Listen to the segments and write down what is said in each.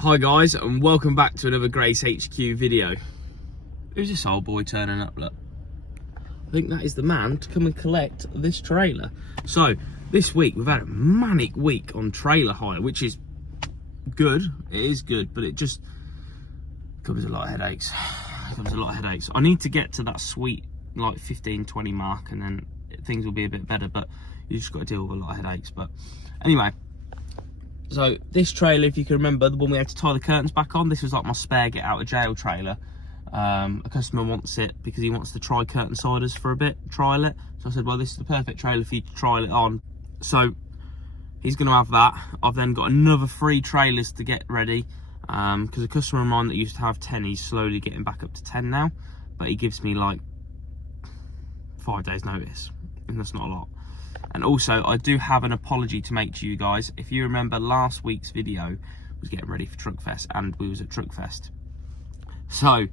Hi guys, and welcome back to another GraysHQ video. Who's this old boy turning up? Look, I think that is the man to come and collect this trailer. So this week we've had a manic week on trailer hire, which is good. It is good, but it just covers a lot of headaches. I need to get to that sweet like 15-20 mark, and then things will be a bit better. But you just got to deal with a lot of headaches. But anyway. So this trailer, if you can remember, the one we had to tie the curtains back on, this was like my spare get out of jail trailer. A customer wants it because he wants to try curtain siders for a bit, trial it. So I said, well, this is the perfect trailer for you to trial it on. So he's going to have that. I've then got another 3 trailers to get ready because a customer of mine that used to have 10, he's slowly getting back up to 10 now. But he gives me like 5 days notice, and that's not a lot. And also, I do have an apology to make to you guys. If you remember, last week's video was getting ready for Truckfest, and we was at Truckfest. So,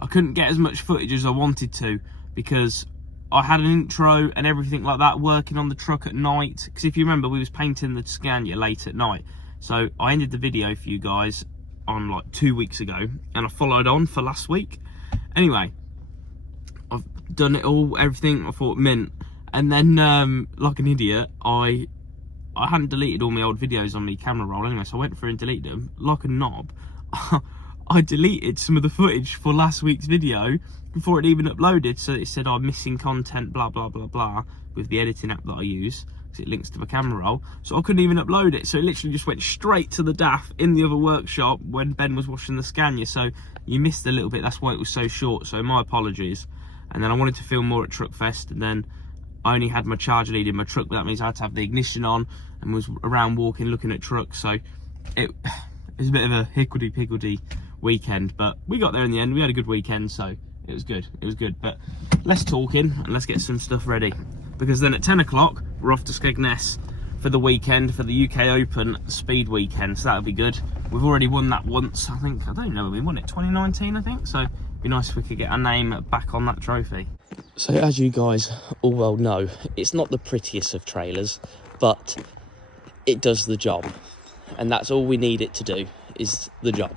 I couldn't get as much footage as I wanted to, because I had an intro and everything like that working on the truck at night. Because if you remember, we was painting the Scania late at night. So, I ended the video for you guys on like 2 weeks ago, and I followed on for last week. Anyway, I've done it all, everything. I thought, mint. And then, like an idiot, I hadn't deleted all my old videos on my camera roll anyway, so I went through and deleted them. Like a knob, I deleted some of the footage for last week's video before it even uploaded. So it said I'm missing content, blah, blah, blah, blah, with the editing app that I use, because it links to my camera roll. So I couldn't even upload it. So it literally just went straight to the DAF in the other workshop when Ben was washing the Scania. So you missed a little bit. That's why it was so short. So my apologies. And then I wanted to film more at Truckfest, and then I only had my charger lead in my truck, but that means I had to have the ignition on and was around walking, looking at trucks. So it was a bit of a higgledy-piggledy weekend, but we got there in the end. We had a good weekend, so it was good. It was good. But less talking and let's get some stuff ready, because then at 10 o'clock we're off to Skegness for the weekend, for the UK Open Speed weekend. So that'll be good. We've already won that once, I think. I don't know when we won it, 2019, I think. So it'd be nice if we could get our name back on that trophy. So as you guys all well know, it's not the prettiest of trailers, but it does the job, and that's all we need it to do, is the job.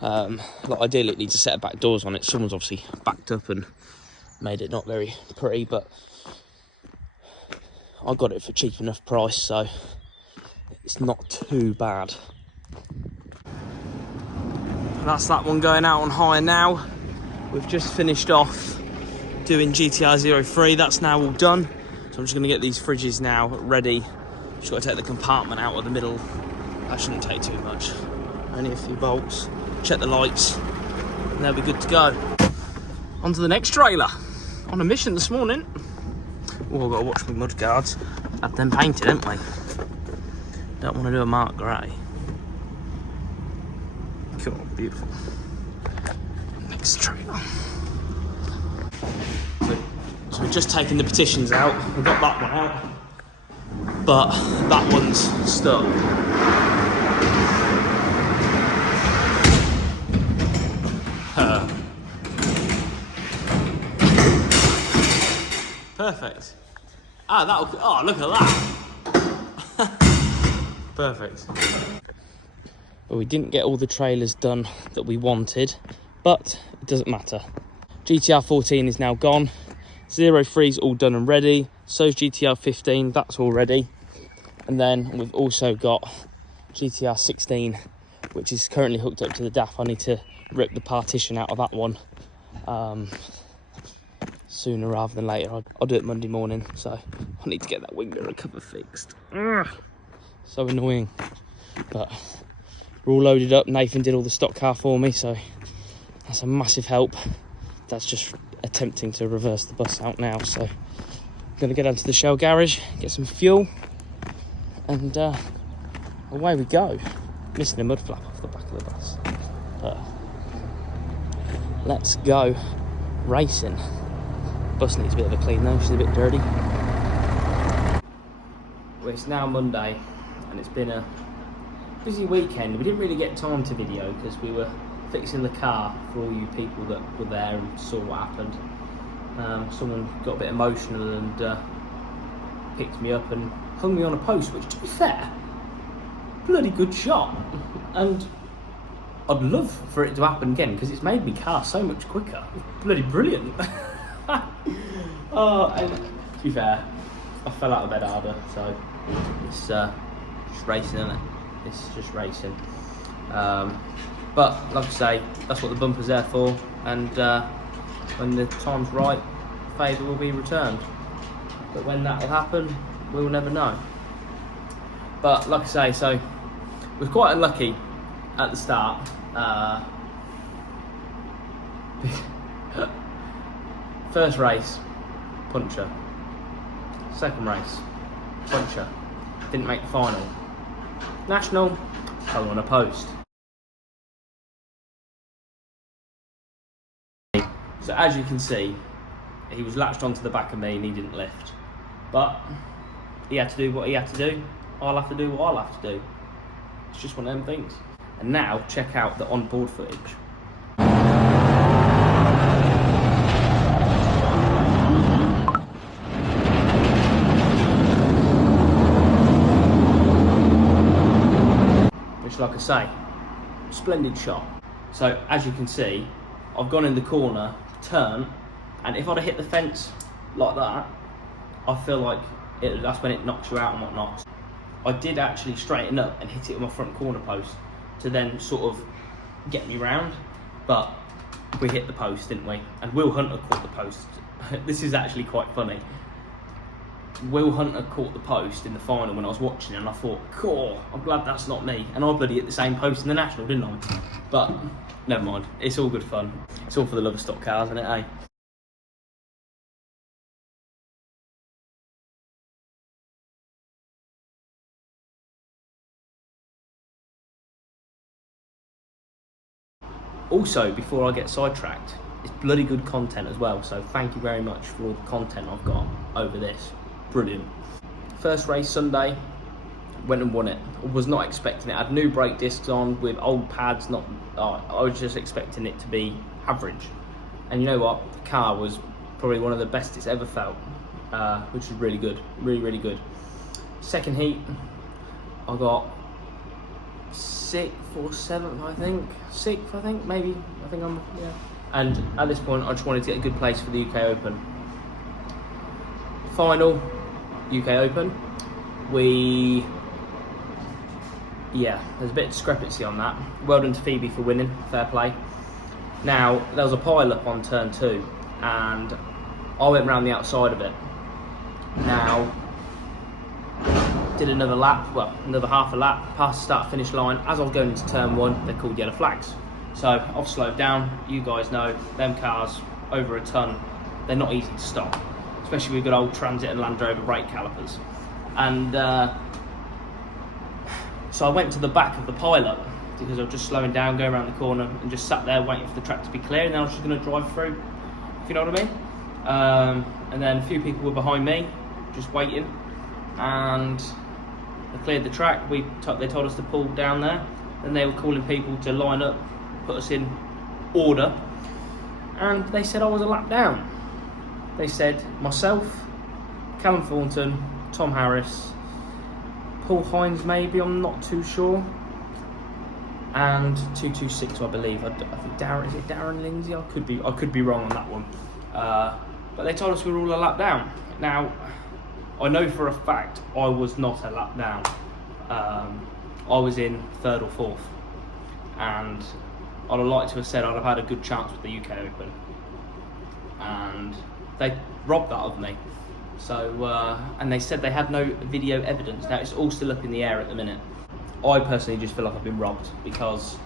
Like ideally it needs a set of back doors on it. Someone's obviously backed up and made it not very pretty, but I got it for cheap enough price, so it's not too bad. That's that one going out on hire now. We've just finished off doing GTR 03, that's now all done. So I'm just going to get these fridges now ready. Just got to take the compartment out of the middle. That shouldn't take too much. Only a few bolts, check the lights, and they'll be good to go. On to the next trailer. On a mission this morning. Oh, I've got to watch my mud guards. Had them painted, haven't we? Don't want to do a Mark Grey. Cool, beautiful. Next trailer. So we've just taken the petitions out. We've got that one out, but that one's stuck. Perfect. Ah, that'll. Oh, look at that. Perfect. Well, we didn't get all the trailers done that we wanted, but it doesn't matter. GTR 14 is now gone. 03's all done and ready. So's GTR 15, that's all ready. And then we've also got GTR 16, which is currently hooked up to the DAF. I need to rip the partition out of that one sooner rather than later. I'll do it Monday morning, so I need to get that wing mirror cover fixed. Ugh, so annoying. But we're all loaded up. Nathan did all the stock car for me, so that's a massive help. That's just attempting to reverse the bus out now, so I'm going to get down to the Shell garage, get some fuel, and away we go. Missing a mud flap off the back of the bus, but let's go racing. Bus needs a bit of a clean though, she's a bit dirty. Well, it's now Monday and it's been a busy weekend. We didn't really get time to video because we were fixing the car for all you people that were there and saw what happened. Someone got a bit emotional and picked me up and hung me on a post, which, to be fair, bloody good shot. And I'd love for it to happen again because it's made me car so much quicker. It's bloody brilliant. Oh, and to be fair, I fell out of bed harder, so it's just racing, isn't it? It's just racing. But like I say, that's what the bumper's there for, and when the time's right, the favour will be returned. But when that will happen, we'll never know. But like I say, so was quite unlucky at the start. First race, puncher. Second race, puncher. Didn't make the final. National, fell on a post. So as you can see, he was latched onto the back of me and he didn't lift. But he had to do what he had to do. I'll have to do what I'll have to do. It's just one of them things. And now check out the onboard footage. Which, like I say, splendid shot. So as you can see, I've gone in the corner, turn, and if I'd have hit the fence like that, I feel like that's when it knocks you out and whatnot. I did actually straighten up and hit it with my front corner post to then sort of get me round, but we hit the post, didn't we? And Will Hunter caught the post. This is actually quite funny. Will Hunter caught the post in the final when I was watching it, and I thought, cool, I'm glad that's not me. And I bloody hit the same post in the National, didn't I? But never mind, it's all good fun. It's all for the love of stock cars, isn't it, eh? Also, before I get sidetracked, it's bloody good content as well, so thank you very much for all the content I've got over this. Brilliant. First race Sunday, went and won it. I was not expecting it. I had new brake discs on with old pads. I was just expecting it to be average. And you know what? The car was probably one of the best it's ever felt, which was really good. Really, really good. Second heat, I got 6th or 7th, I think. 6th, I think, maybe. I think I'm, yeah. And at this point, I just wanted to get a good place for the UK Open. Final, UK Open. There's a bit of discrepancy on that. Well done to Phoebe for winning, fair play. Now, there was a pile-up on turn 2, and I went round the outside of it. Now, did another lap, well, another half a lap, past the start-finish line. As I was going into turn 1, they called yellow flags. So I've slowed down. You guys know, them cars, over a ton, they're not easy to stop, especially with good old Transit and Land Rover brake calipers. And so I went to the back of the pile-up because I was just slowing down, going around the corner, and just sat there waiting for the track to be clear, and then I was just going to drive through, if you know what I mean. And then a few people were behind me, just waiting, and they cleared the track. They told us to pull down there, then they were calling people to line up, put us in order, and they said I was a lap down. They said myself, Callum Thornton, Tom Harris, Paul Hines maybe, I'm not too sure, and 226 I believe. I think is it Darren Lindsay? I could be wrong on that one. But they told us we were all a lap down. Now, I know for a fact I was not a lap down. I was in 3rd or 4th, and I'd have liked to have said I'd have had a good chance with the UK Open, and they robbed that of me. So, and they said they had no video evidence. Now, it's all still up in the air at the minute. I personally just feel like I've been robbed, because,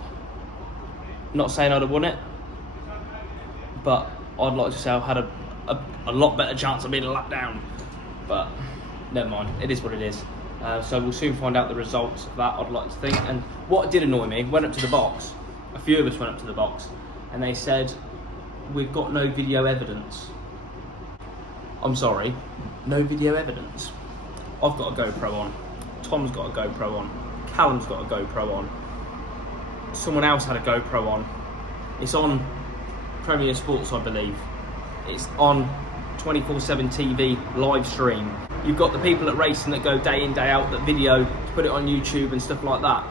not saying I'd have won it, but I'd like to say I've had a lot better chance of being a lap down. But never mind, it is what it is. So we'll soon find out the results of that, I'd like to think. And what did annoy me, went up to the box, a few of us went up to the box, and they said, we've got no video evidence. I'm sorry, no video evidence. I've got a GoPro on, Tom's got a GoPro on, Callum's got a GoPro on, someone else had a GoPro on. It's on Premier Sports, I believe. It's on 24/7 TV live stream. You've got the people at racing that go day in, day out, that video, put it on YouTube and stuff like that.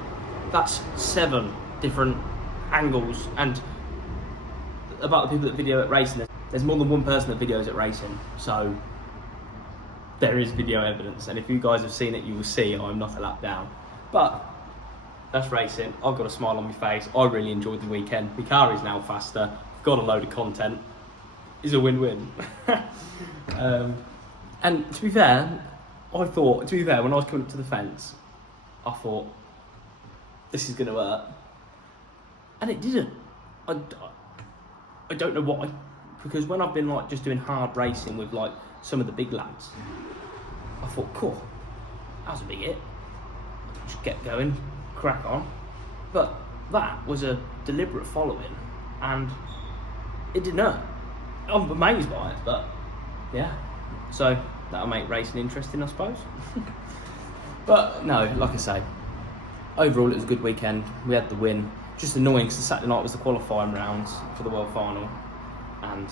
That's 7 different angles, and about the people that video at racing. There's more than one person that videos at racing, so there is video evidence, and if you guys have seen it, you will see I'm not a lap down. But that's racing. I've got a smile on my face. I really enjoyed the weekend. My car is now faster. I've got a load of content. It's a win-win. And to be fair, when I was coming up to the fence, I thought, this is going to hurt. And it didn't. I don't know why. Because when I've been like just doing hard racing with like some of the big lads, I thought, cool, that was a big hit. Just get going, crack on. But that was a deliberate following, and it didn't hurt. I'm amazed by it, but yeah. So that'll make racing interesting, I suppose. But no, like I say, overall it was a good weekend. We had the win. Just annoying because Saturday night was the qualifying rounds for the World Final, and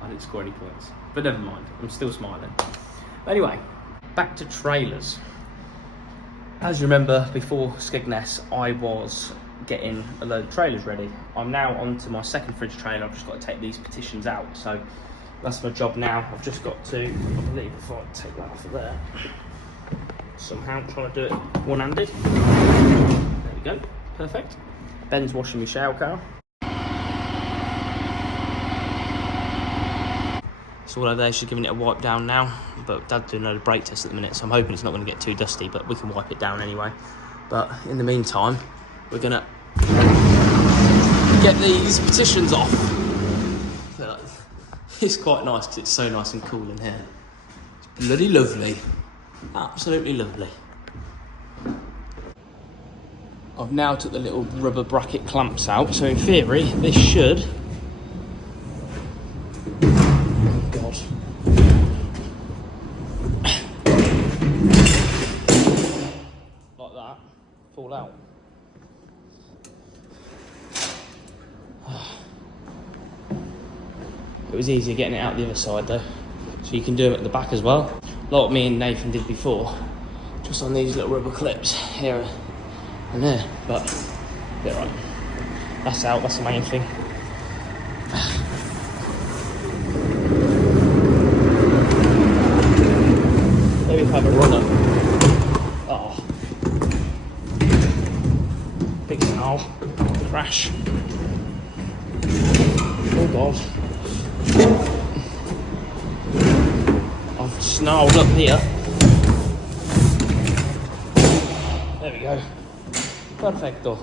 I didn't score any points. But never mind, I'm still smiling. Anyway, back to trailers. As you remember, before Skegness, I was getting a load of trailers ready. I'm now on to my second fridge trailer. I've just got to take these petitions out. So that's my job now. I've just got to, I believe, if I take that off of there, somehow trying to do it one-handed. There we go, perfect. Ben's washing my shower car. So all over there, she's giving it a wipe down now, but Dad's doing a load of brake tests at the minute, so I'm hoping it's not going to get too dusty, but we can wipe it down anyway. But in the meantime, we're going to get these petitions off. It's quite nice because it's so nice and cool in here. It's bloody lovely. Absolutely lovely. I've now took the little rubber bracket clamps out, so in theory, this should... like that, fall out. It was easier getting it out the other side though, so you can do them at the back as well, like me and Nathan did before, just on these little rubber clips here and there. But yeah, right, that's out, that's the main thing. Maybe have a runner. Oh, big snarl, crash. Oh god, I've snarled up here. There we go, perfecto.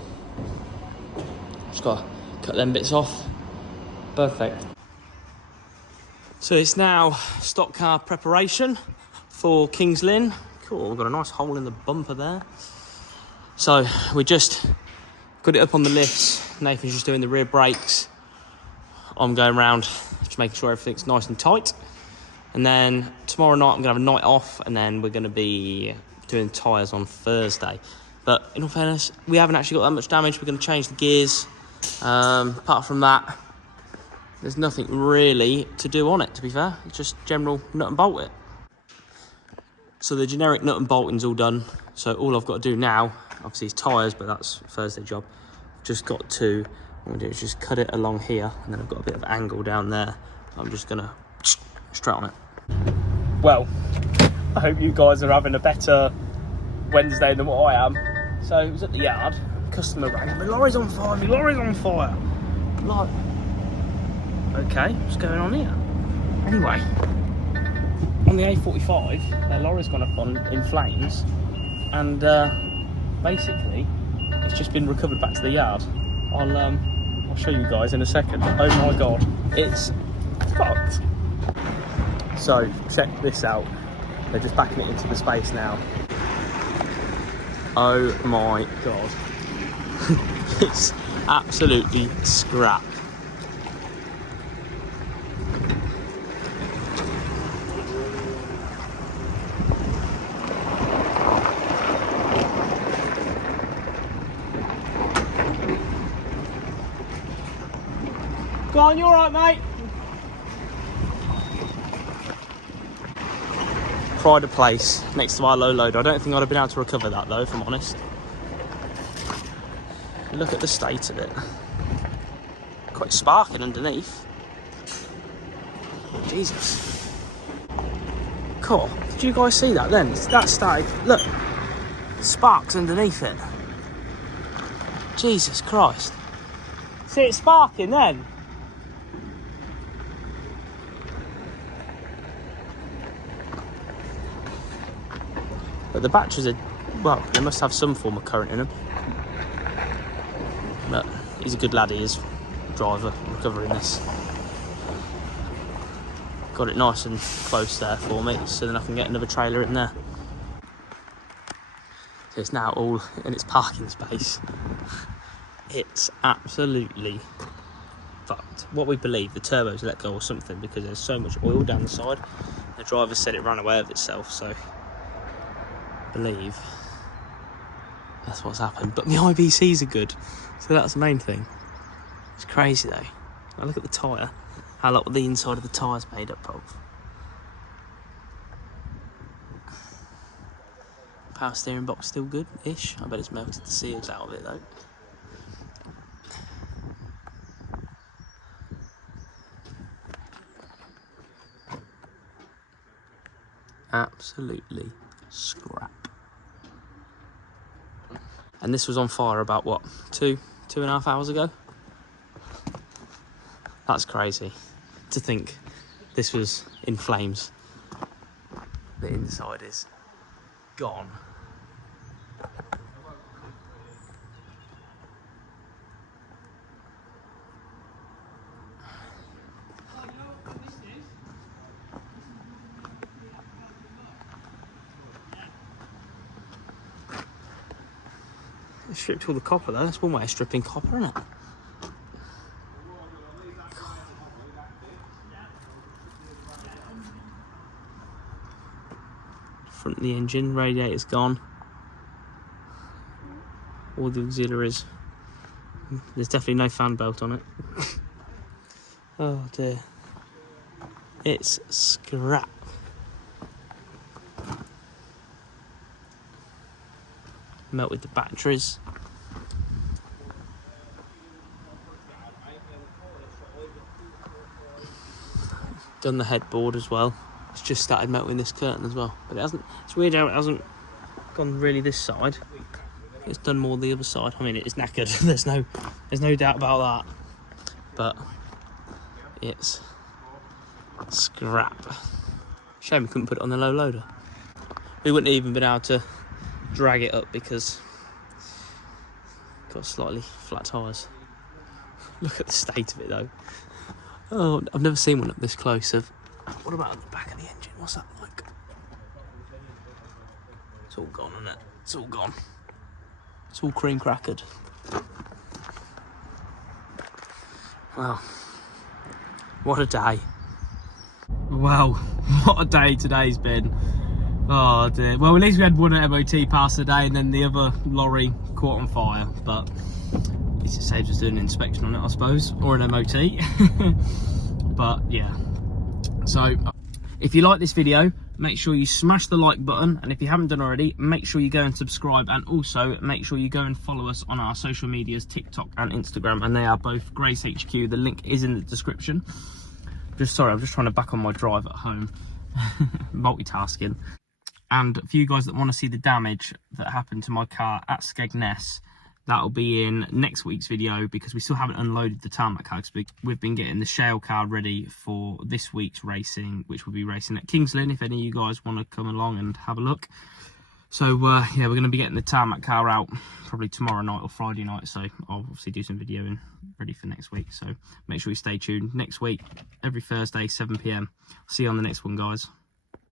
Just gotta cut them bits off. Perfect. So it's now stock car preparation for Kings Lynn. Cool, we've got a nice hole in the bumper there. So we just got it up on the lifts. Nathan's just doing the rear brakes. I'm going around just making sure everything's nice and tight. And then tomorrow night I'm gonna have a night off, and then we're gonna be doing tyres on Thursday. But in all fairness, we haven't actually got that much damage. We're gonna change the gears. Apart from that, there's nothing really to do on it, to be fair. It's just general nut and bolt it. So the generic nut and bolting's all done. So all I've got to do now, obviously, is tyres, but that's Thursday job. Just got to, what I'm gonna do is just cut it along here, and then I've got a bit of angle down there. I'm just gonna straight on it. Well, I hope you guys are having a better Wednesday than what I am. So it was at the yard, customer rang, my lorry's on fire, my lorry's on fire. Like, okay, what's going on here? Anyway, on the A45, their lorry's gone up in flames, and basically it's just been recovered back to the yard. I'll show you guys in a second. Oh my god, it's fucked. So check this out. They're just backing it into the space now. Oh my god. It's absolutely scrap. Go on, you alright, mate? Pride of place next to our low loader. I don't think I'd have been able to recover that though, if I'm honest. Look at the state of it. Quite sparking underneath. Jesus. Cool. Did you guys see that then? That started, look, sparks underneath it. Jesus Christ. See it sparking then? But the batteries are, well, they must have some form of current in them. But he's a good lad, he is. Driver, recovering this. Got it nice and close there for me, so then I can get another trailer in there. So it's now all in its parking space. It's absolutely fucked. What we believe, the turbo's let go or something, because there's so much oil down the side. The driver said it ran away of itself, so I believe that's what's happened. But the IBCs are good, so that's the main thing. It's crazy though. Now look at the tyre, how lot the inside of the tyre's made up of. Power steering box still good-ish. I bet it's melted the seals out of it though. Absolutely scrap. And this was on fire about what, two and a half hours ago? That's crazy to think this was in flames. The inside is gone. They stripped all the copper though. That's one way of stripping copper, isn't it? Front of the engine, radiator's gone. All the auxiliaries. There's definitely no fan belt on it. Oh dear. It's scrap. Melted the batteries. Done the headboard as well. It's just started melting this curtain as well, but it hasn't. It's weird how it hasn't gone really this side. It's done more the other side. I mean, it is knackered. there's no doubt about that. But it's scrap. Shame we couldn't put it on the low loader. We wouldn't have even been able to drag it up because it's got slightly flat tyres. Look at the state of it though. Oh, I've never seen one up this close. What about at the back of the engine? What's that like? It's all gone, isn't it? It's all gone. It's all cream crackered. Well, what a day. Well, what a day today's been. Oh dear. Well, at least we had one MOT pass today and then the other lorry caught on fire. But it just saves us doing an inspection on it, I suppose, or an MOT. But yeah. So if you like this video, make sure you smash the like button, and if you haven't done already, make sure you go and subscribe, and also make sure you go and follow us on our social medias, TikTok and Instagram, and they are both GraysHQ. The link is in the description. Sorry, I'm just trying to back on my drive at home. Multitasking. And for you guys that want to see the damage that happened to my car at Skegness, that'll be in next week's video, because we still haven't unloaded the tarmac car, because we've been getting the shale car ready for this week's racing, which will be racing at Kings Lynn, if any of you guys want to come along and have a look. So yeah, we're going to be getting the tarmac car out probably tomorrow night or Friday night, so I'll obviously do some videoing ready for next week. So make sure you stay tuned. Next week, every Thursday, 7 PM. See you on the next one, guys.